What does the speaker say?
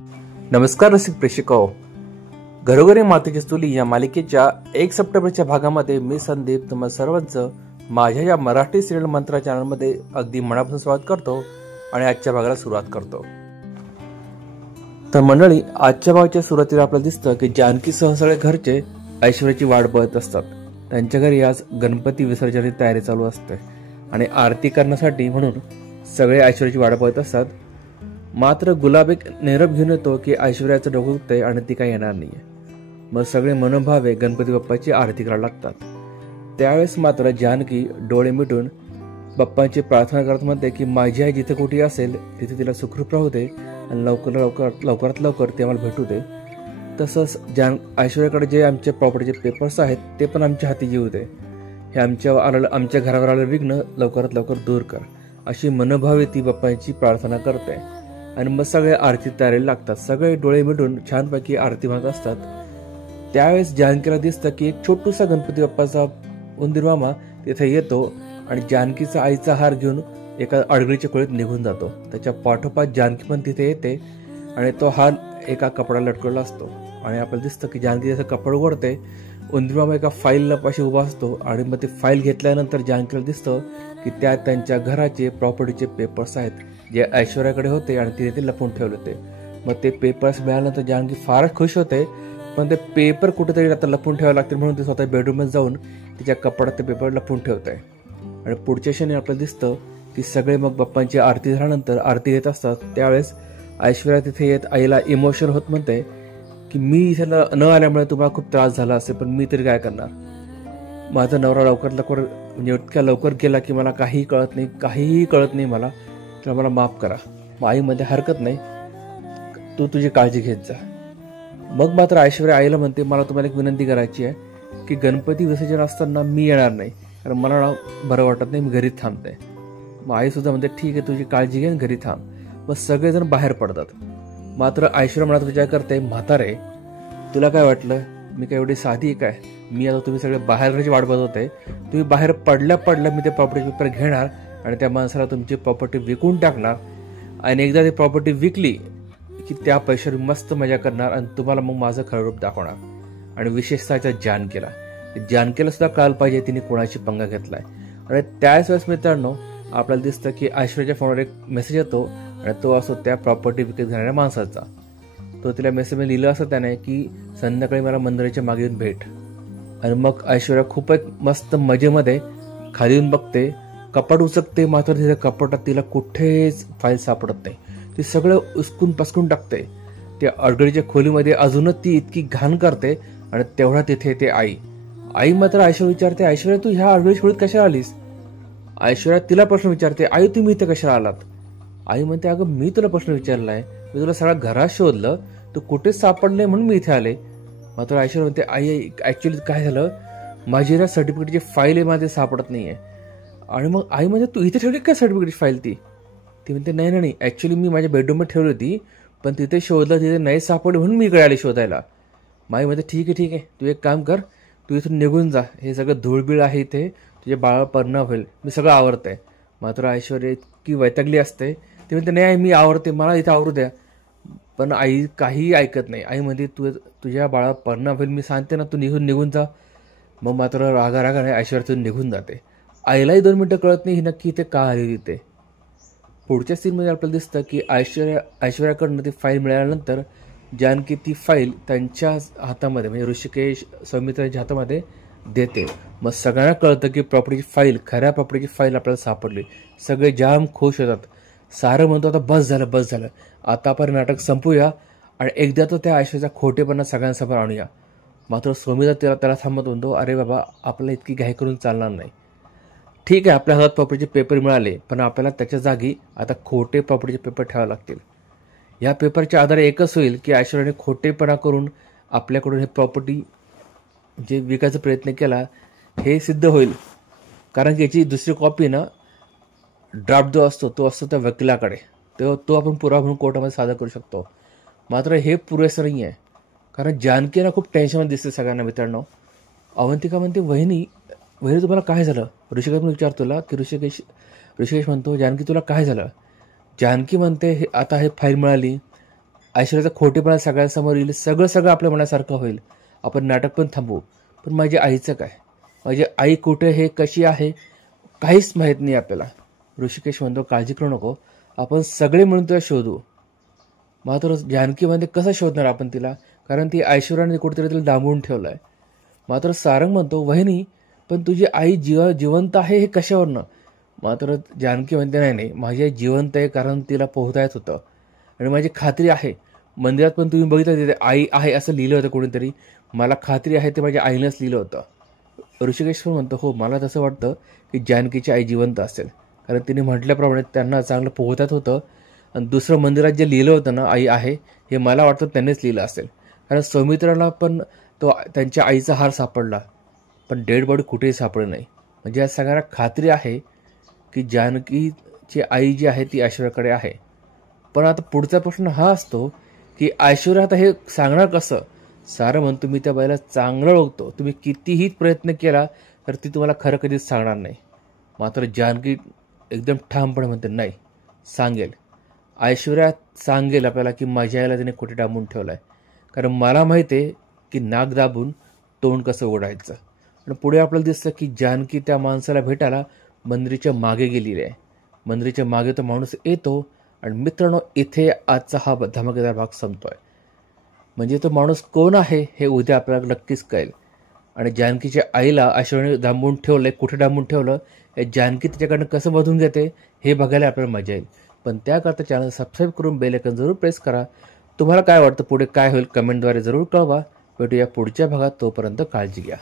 नमस्कार रसिक प्रेक्षकांनो, घरोघरी मातीची चुली या मालिकेच्या 1 सप्टेंबरच्या भागामध्ये मी संदीप तुम्हा सर्वांचं माझ्या या मराठी सिरियल मंत्रा चॅनलमध्ये अगदी मनापासून स्वागत करतो आणि आजच्या भागाला सुरुवात करतो. तर मंडळी, आजच्या भागाच्या सुरुवातीला आपल्याला दिसतं की जानकीसह सगळे घरचे ऐश्वर्याची वाट बघत असतात. त्यांच्या घरी आज गणपती विसर्जनाची तयारी चालू असते आणि आरती करण्यासाठी म्हणून सगळे ऐश्वर्याची वाट बघत असतात. मात्र गुलाब एक निरोप घेऊन येतो की ऐश्वर्याचं डोकं दुखतंय आणि ती काही येणार नाहीये. मग सगळे मनोभावे गणपती बाप्पाची आरती करायला लागतात. त्यावेळेस मात्र जानकी डोळे मिटून बाप्पाची प्रार्थना करत म्हणते की माझी आई जिथे कुठे असेल तिथे तिला सुखरूप राहू दे आणि लवकरात लवकर ते आम्हाला भेटू दे. तसंच ऐश्वर्याकडे जे आमचे प्रॉपर्टीचे पेपर्स आहेत ते पण आमच्या हाती येऊ दे. हे आमच्या घरावर आलेलं विघ्न लवकरात लवकर दूर कर, अशी मनोभावे ती बाप्पाची प्रार्थना करते. आणि मग सगळे आरती तयारीला लागतात. सगळे डोळे मिटून छानपैकी आरती म्हणत असतात. त्यावेळेस जानकीला दिसतं की एक छोटूसा गणपती बाप्पाचा उंदीर मामा तिथे येतो आणि जानकीचा आईचा हार घेऊन एका अडगळीच्या खोलीत निघून जातो. त्याच्या पाठोपाठ जानकी पण तिथे येते आणि तो हार एका कपड्याला लटकवला असतो. आणि आपल्याला दिसतं की जानकी जसं कपडा उघडते, उंदीर मामा एका फाईलला पाशी उभा असतो आणि मग ते फाईल घेतल्यानंतर जानकीला दिसतं की त्यात त्यांच्या घराचे प्रॉपर्टीचे पेपर्स आहेत जे ऐश्वर्याकडे होते आणि तिने ते लपवून ठेवले होते. मग ते पेपर्स मिळाल्यानंतर जानकी फारच खुश होते. पण ते पेपर कुठेतरी आता लपवून ठेवावे लागतील म्हणून ते स्वतः बेडरूममध्ये जाऊन तिच्या कपड्यात ते पेपर लपवून ठेवते. आणि पुढच्या क्षणी आपल्याला दिसतं की सगळे मग बाप्पांची आरती झाल्यानंतर आरती घेत असतात. त्यावेळेस ऐश्वर्या तिथे येत आईला इमोशनल होत म्हणते की मी इथे न आल्यामुळे तुम्हाला खूप त्रास झाला असेल, पण मी तरी काय करणार. माझा नवरा लवकर म्हणजे इतक्या लवकर गेला की मला काहीही कळत नाही मला, तर मला माफ करा. मग आईमध्ये हरकत नाही, तू तुझी काळजी घेत जा. मग मात्र ऐश्वर्या आईला म्हणते मला तुम्हाला एक विनंती करायची आहे की गणपती विसर्जन असताना मी येणार नाही, कारण मला बरं वाटत नाही, मी घरी थांबते. मग आई सुद्धा म्हणते ठीक आहे, तुझी काळजी घे, घरी थांब. मग सगळेजण बाहेर पडतात. मात्र ऐश्वर्या मनात विचार करते, म्हातारे तुला काय वाटलं मी काय एवढी साधी काय? मी आता तुम्ही सगळे बाहेर घराची वाट बघत होते, तुम्ही बाहेर पडल्या मी ते प्रॉपर्टी पेपर घेणार आणि त्या माणसाला तुमची प्रॉपर्टी विकून टाकणार आणि एकदा ती प्रॉपर्टी विकली की त्या पैशावर मस्त मजा करणार आणि तुम्हाला मग माझं खरं रूप दाखवणार. आणि विशेषतः जानकीला सुद्धा कळायला पाहिजे तिने कोणाची पंगा घेतलाय. आणि त्याच वेळेस मित्रांनो आपल्याला दिसतं की ऐश्वर्याच्या फोनवर एक मेसेज येतो आणि तो असतो त्या प्रॉपर्टी विकत घेणाऱ्या माणसाचा. तो तिला मेसेजमध्ये लिहिलं असं त्याने की संध्याकाळी मला मंदिराच्या मागे येऊन भेट. आणि मग ऐश्वर्या खूपच मस्त मजेमध्ये खाली येऊन बघते, कपाट उचकते. मात्र तिच्या कपाटात तिला कुठेच फाईल सापडत नाही. ती सगळं उचकून पसकून टाकते. त्या अडगळीच्या खोलीमध्ये अजूनच ती इतकी घाण करते. आणि तेवढा तिथे येते आई मात्र ऐश्वर्या विचारते, ऐश्वर्या तू ह्या अडगळीच्या खोलीत कशा आलीस? ऐश्वर्या तिला प्रश्न विचारते, आई तुम्ही इथे कशाला आलात? आई म्हणते अगं मी तुला प्रश्न विचारलाय, मी तुला सगळ्या घरात शोधलं, तू कुठेच सापडले म्हणून मी इथे आले. मात्र ऐश्वर्या म्हणते आई ऍक्च्युली काय झालं, माझी ना सर्टिफिकेटची फाईल माझे सापडत नाहीये. आणि मग आई म्हणजे तू इथे ठेवली काय सर्टिफिकेटची फाईल? ती म्हणते नाही ऍक्च्युली मी माझ्या बेडरूममध्ये ठेवली होती, पण तिथे शोधलं, तिथे नाही सापडली म्हणून मी इकडे आले शोधायला. माई म्हणते ठीक आहे तू एक काम कर, तू इथून निघून जा, हे सगळं धूळबीळ आहे इथे, तुझ्या बाळावर परिणाम होईल, मी सगळं आवरतंय. मात्र ऐश्वर्या इतकी वैतागली असते, ती म्हणते नाही मी आवरते, मला इथे आवरू द्या. पण आई काही ऐकत नाही. आई म्हणते तुझ्या बाळावर परिणाम होईल, मी सांगते ना, तू निघून जा. मग मात्र रागाने ऐश्वर्या तिथून निघून जाते. आईलाही 2 मिनिटं कळत नाही ही नक्की इथे का आलेली ते. पुढच्या सीनमध्ये आपल्याला दिसतं की ऐश्वर्याकडनं ती फाईल मिळाल्यानंतर जानकी ती फाईल त्यांच्या हातामध्ये म्हणजे ऋषिकेश सौमित्राच्या हातामध्ये देते. मग सगळ्यांना कळतं की खऱ्या प्रॉपर्टीची फाईल आपल्याला सापडली. सगळे जाम खुश होतात. सारं म्हणतो आता बस झालं, आता आपण नाटक संपूया आणि एकदा तो त्या ऐश्वर्याचा खोटेपणा सगळ्यांसमोर आणूया. मात्र सौमित्र त्याला थांबत म्हणतो, अरे बाबा आपल्याला इतकी घाई करून चालणार नाही. ठीक आहे आपल्या हातात प्रॉपर्टीचे पेपर मिळाले, पण आपल्याला त्याच्या जागी आता खोटे प्रॉपर्टीचे पेपर ठेवावे लागतील. या पेपरच्या आधारे एकच होईल की ऐश्वर्याने खोटेपणा करून आपल्याकडून हे प्रॉपर्टी जे विकायचा प्रयत्न केला हे सिद्ध होईल. कारण की याची दुसरी कॉपी ना ड्राफ्ट जो असतो तो असतो त्या वकिलाकडे, तो आपण पुरावा म्हणून कोर्टामध्ये सादर करू शकतो. मात्र हे पुरेसं नाही आहे, कारण जानकीला खूप टेन्शनमध्ये दिसते सगळ्यांना. मित्रांनो अवंतिका म्हणते वहिनी तुम्हाला काय झालं? ऋषिकेश पण विचारतोला की ऋषिकेश म्हणतो जानकी तुला काय झालं? जानकी म्हणते आता हे फाईल मिळाली, ऐश्वर्याचा खोटेपणा सगळ्यांसमोर येईल, सगळं आपल्या मनासारखं होईल, आपण नाटक पण थांबवू. पण माझ्या आईचं काय? माझी आई कुठे हे, कशी आहे, काहीच माहीत नाही आपल्याला. ऋषिकेश म्हणतो काळजी करू नको, आपण सगळे म्हणून तुला शोधू. मात्र जानकीमध्ये कसं शोधणार आपण तिला, कारण ती ऐश्वर्याने कुठेतरी तिला डांबवून ठेवलंय. मात्र सारंग म्हणतो वहिनी पण तुझी आई जिवंत आहे हे कशावरनं? मात्र जानकी म्हणते नाही, माझी आई जिवंत आहे कारण तिला पोहता येत होतं आणि माझी खात्री आहे. मंदिरात पण तुम्ही बघितलं तिथे आई आहे असं लिहिलं होतं कोणीतरी, मला खात्री आहे ते माझ्या आईनंच लिहिलं होतं. ऋषिकेश म्हणतो हो, मला तसं वाटतं की जानकीची आई जिवंत असेल, कारण तिने म्हटल्याप्रमाणे त्यांना चांगलं पोहतात होतं. आणि दुसरं मंदिरात जे लिहिलं होतं ना आई आहे, हे मला वाटतं त्यांनीच लिहिलं असेल, कारण सौमित्राला पण तो त्यांच्या आईचा हार सापडला, पण डेड बॉडी कुठेही सापडली नाही. म्हणजे या सगळ्यांना खात्री आहे की जानकीची आई जी आहे ती ऐश्वर्याकडे आहे. पण आता पुढचा प्रश्न हा असतो की ऐश्वर्या आता हे सांगणार कसं? सारं म्हणतो मी त्या बाईला चांगलं ओळखतो, तुम्ही कितीही प्रयत्न केला तर ती तुम्हाला खरं कधीच सांगणार नाही. मात्र जानकी एकदम ठामपणे म्हणते नाही, सांगेल. ऐश्वर्या सांगेल आपल्याला की माझ्या आईला तिने कुठे डांबून ठेवलाय, कारण मला माहिती आहे की नाक दाबून तोंड कसं उघडायचं. आणि पुढे आपल्याला दिसतं की जानकी त्या माणसाला भेटायला मंदिराच्या मागे गेलेली आहे. मंदिराच्या मागे तो माणूस येतो आणि मित्रांनो इथे आजचा हा धमाकेदार भाग संपतोय. म्हणजे तो माणूस कोण आहे हे उद्या आपल्याला नक्कीच कळेल. आणि जानकीच्या आईला ऐश्वर्याने डांबून ठेवलंय, कुठे डांबून ठेवलं हे जानकी त्याच्याकडनं कसं बधून घेते हे बघायला आपल्याला मजा येईल. पण त्याकरता चॅनल सबस्क्राईब करून बेल आयकॉन जरूर प्रेस करा. तुम्हाला काय वाटतं पुढे काय होईल कमेंटद्वारे जरूर कळवा. भेटूया पुढच्या भागात, तोपर्यंत काळजी घ्या.